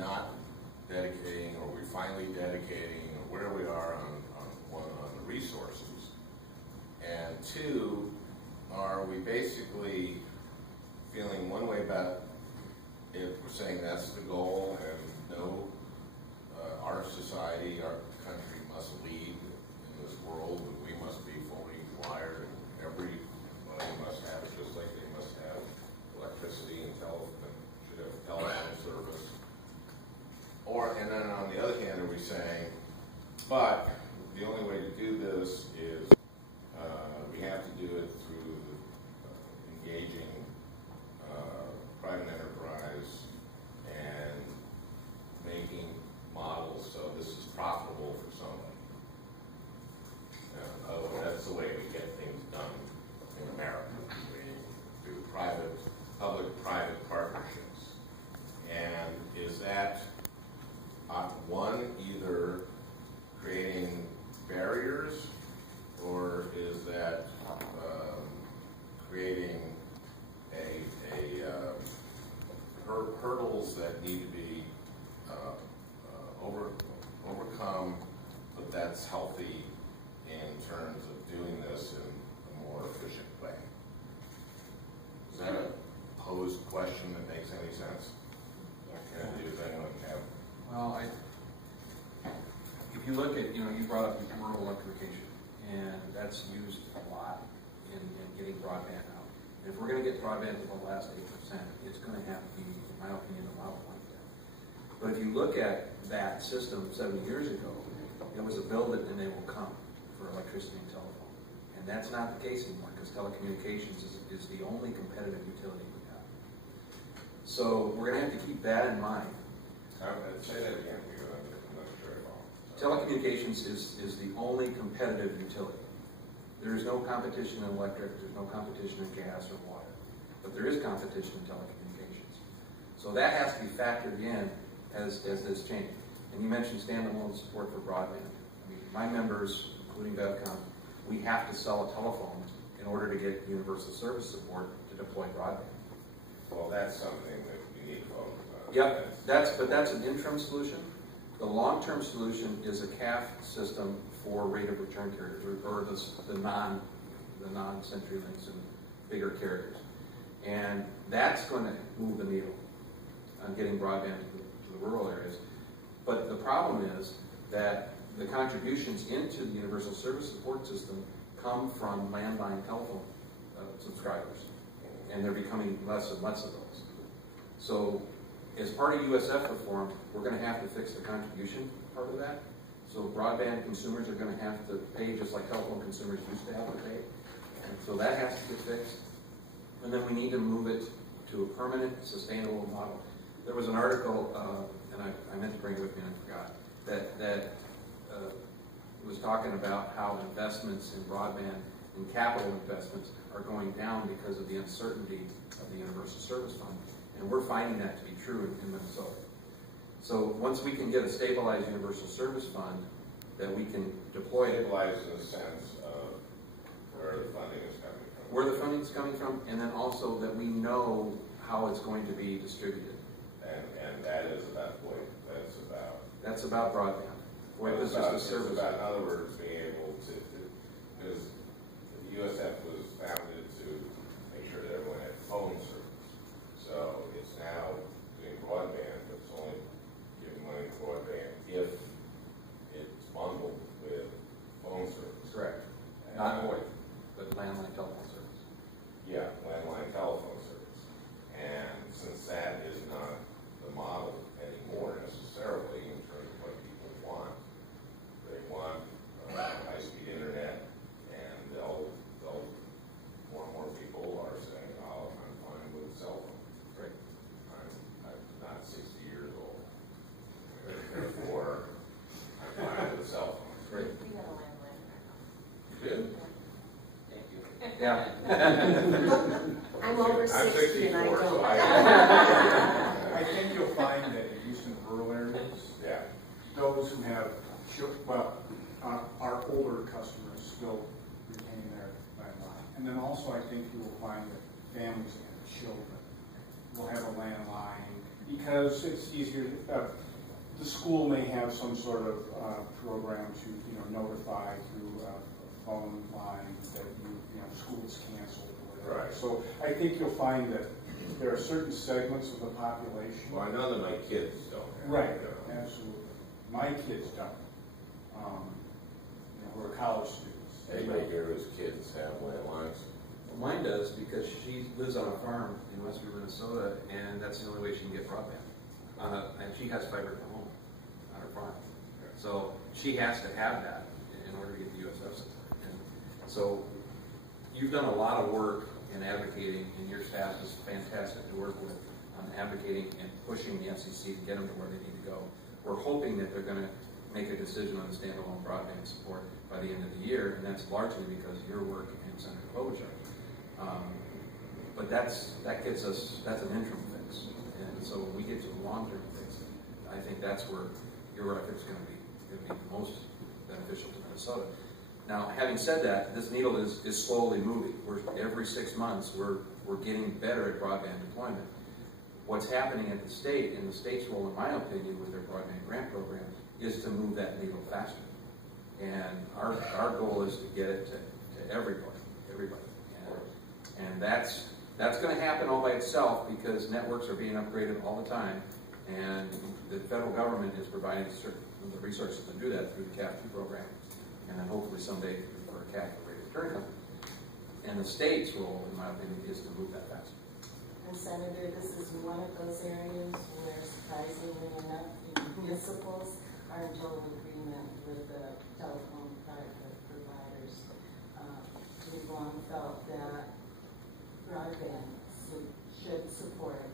not dedicating, or we finally dedicating, or where we are on the resources? And two, are we basically feeling one way about if we're saying that's the goal and no, our society, our country must lead in this world, and we must be fully wired, and everybody must have it just like they must have electricity and should have telephone service. And then on the other hand, are we saying, but the only way to do this is we have to do it through engaging private enterprise and making models so this is profitable for somebody. That's the way we get things done in America. We do public-private partnerships. And is that one, either creating barriers, or is that creating hurdles that need to be overcome, but that's healthy in terms of doing this in a more efficient way? Is that a posed question that makes any sense? Yeah. Does anyone have? Well, if you look at, you brought up rural electrification, and that's used a lot in getting broadband out. And if we're going to get broadband to the last 8%, it's going to have to be, in my opinion, a model like that. But if you look at that system 70 years ago, it was a build it and they will come for electricity and telephone. And that's not the case anymore, because telecommunications is the only competitive utility we have. So we're going to have to keep that in mind. Say that again, because I'm not sure at all. Telecommunications is the only competitive utility. There is no competition in electric, there's no competition in gas or water, but there is competition in telecommunications. So that has to be factored in as this change. And you mentioned standalone support for broadband. I mean, my members, including BevCon, we have to sell a telephone in order to get universal service support to deploy broadband. Well, that's something that we need to focus on. Yep, but that's an interim solution. The long-term solution is a CAF system for rate of return carriers, or the non-CenturyLinks and bigger carriers. And that's going to move the needle on getting broadband to the rural areas. But the problem is that the contributions into the universal service support system come from landline telephone subscribers, and they're becoming less and less of those. So as part of USF reform, we're going to have to fix the contribution part of that. So broadband consumers are going to have to pay just like telephone consumers used to have to pay. And so that has to get fixed. And then we need to move it to a permanent, sustainable model. There was an article, and I meant to bring it with me and I forgot, that was talking about how investments in broadband and capital investments are going down because of the uncertainty of the Universal Service Fund. And we're finding that to be true in Minnesota. So once we can get a stabilized Universal Service Fund that we can deploy. Stabilized in the sense of where the funding is coming from. Where the funding is coming from, and then also that we know how it's going to be distributed. And that is about what that's about. That's about broadband. It's about, in other words, being able to, because the USF was founded to make sure that everyone had phone service. So it's now doing broadband, but it's only giving money to broadband if it's bundled with phone service. Correct. Not VoIP, but landline telephone service. Yeah, landline telephone service. And since that is not the model anymore necessarily in terms of what people want, they want high-speed internet, and they'll more and more people are saying, "Oh, I'm fine with a cell phone." Great. I'm not 60 years old, therefore I'm fine with a cell phone. Great. We got a landline in our house. You did? Thank you. Yeah. I'm over 60 and I 64, don't. so I think you'll find that at least in rural areas, yeah. those who have, our older customers still retain their landline. And then also I think you will find that families and children will have a landline because it's easier. The school may have some sort of program to notify through a phone line that school's canceled or whatever. Right. So I think you'll find that there are certain segments of the population. Well, I know that my kids don't have Right, it, absolutely. My kids don't. Who are college students. Anybody here whose kids have landlines? Well, mine does, because she lives on a farm in western Minnesota, and that's the only way she can get broadband. And she has fiber to the home on her farm. So she has to have that in order to get the USF support. And so you've done a lot of work in advocating, and your staff is fantastic to work with on advocating and pushing the FCC to get them to where they need to go. We're hoping that they're going to make a decision on the standalone broadband support by the end of the year, and that's largely because of your work and Senator Klobuchar. But that gets us, that's an interim fix. And so when we get to the long-term fix, I think that's where your effort is going to be most beneficial to Minnesota. Now, having said that, this needle is slowly moving. Every 6 months, we're getting better at broadband deployment. What's happening at the state, and the state's role, in my opinion, with their broadband grant program, is to move that needle faster. And our goal is to get it to everybody. And that's going to happen all by itself, because networks are being upgraded all the time, and the federal government is providing certain the resources to do that through the CAF2 program, and then hopefully someday for a CAF rate of return company. And the state's role, in my opinion, is to move that faster. And Senator, this is one of those areas where, surprisingly enough, the municipals are in total agreement with the telephone providers. We've long felt that broadband should support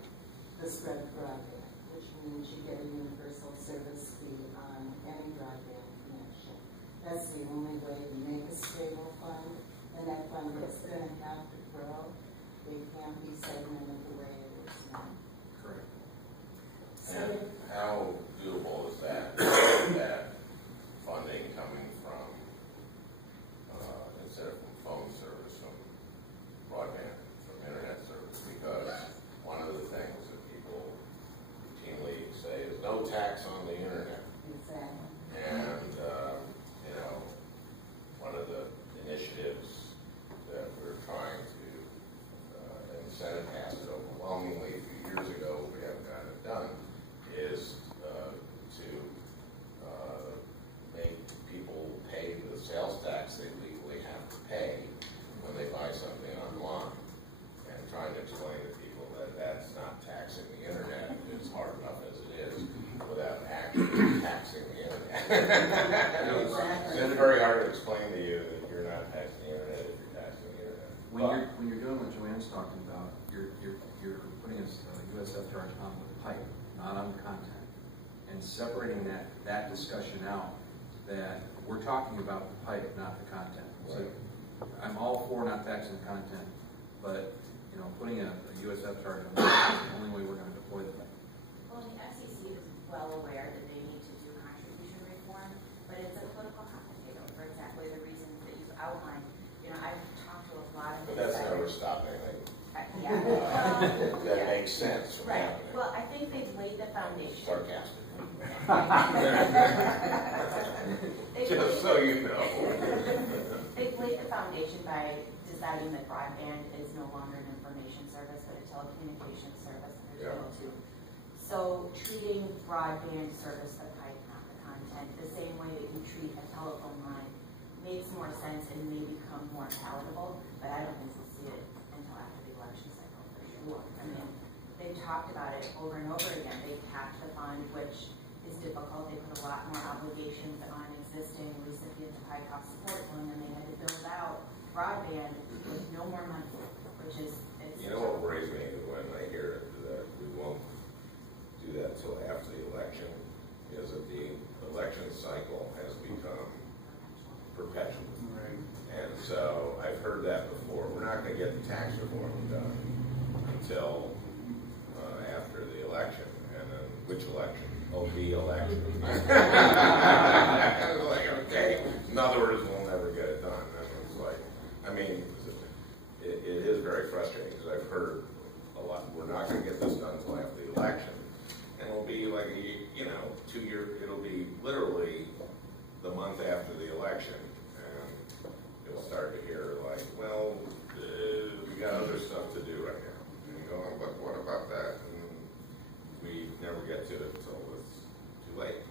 the spread of broadband, which means you get a universal service fee on any broadband connection. That's the only way to make a stable fund, and that fund is going to have to grow. It can't be segmented the way it is now. Correct. And how doable is that? That funding coming from, instead of from phone service, from broadband, from internet service? Because one of the things that people routinely say is no tax on the internet. Exactly. And, one of the initiatives that we're trying to, and the Senate passed it overwhelmingly a few years ago, we haven't gotten it done, is to make people pay the sales tax they legally have to pay when they buy something online. And trying to explain to people that that's not taxing the internet, it's hard enough as it is, without actually taxing the internet. Exactly. It's very hard to explain to you that you're not taxing the internet if you're taxing the internet. When you're doing what Joanne's talking about, you're putting a USF charge on the pipe, not on the content, and separating that discussion out. That we're talking about the pipe, not the content. So I'm all for not taxing the content, but putting a USF charge on that is the only way we're going to deploy the pipe. Well, the FCC is well aware that they need to do contribution reform, but it's a political complicator for exactly the reasons that you've outlined. I've talked to a lot of. But that's never stopped anything. Yeah. That makes sense. Right. Well, I think they've laid the foundation. Sarcastic. They've Just so you know. They've laid the foundation by deciding that broadband is no longer an information service, but a telecommunications service under Title II. So treating broadband service the pipe, not the content, the same way that you treat a telephone line makes more sense and may become more palatable, but I don't think we'll see it until after the election cycle for sure. I mean, they've talked about it over and over again. They've capped the fund, which is difficult. They put a lot more obligations on existing recipients of high-cost support, telling them they had to build out broadband with no more money, which is... You know what worries me when I hear that we won't do that until after the election, is that the election cycle has become perpetual. Right. And so I've heard that before. We're not going to get the tax reform done until after the election. And then which election? Oh, the election. I was like, okay. In other words, we'll never get it done. And it's like, I mean, it is very frustrating because I've heard a lot. We're not going to get this done until after the election. month after the election, and you'll start to hear like, well, we got other stuff to do right now. And you go, oh, but what about that? And we never get to it until it's too late.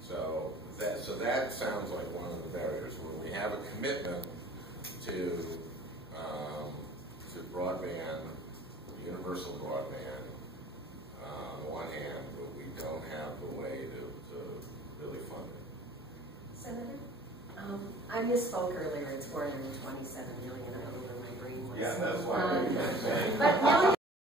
So that sounds like one of the barriers where we have a commitment to broadband, universal broadband on the one hand, but we don't have the way to really fund it. Senator? I misspoke earlier, it's 427 million, I don't know where my brain was. Yeah, that's why. But now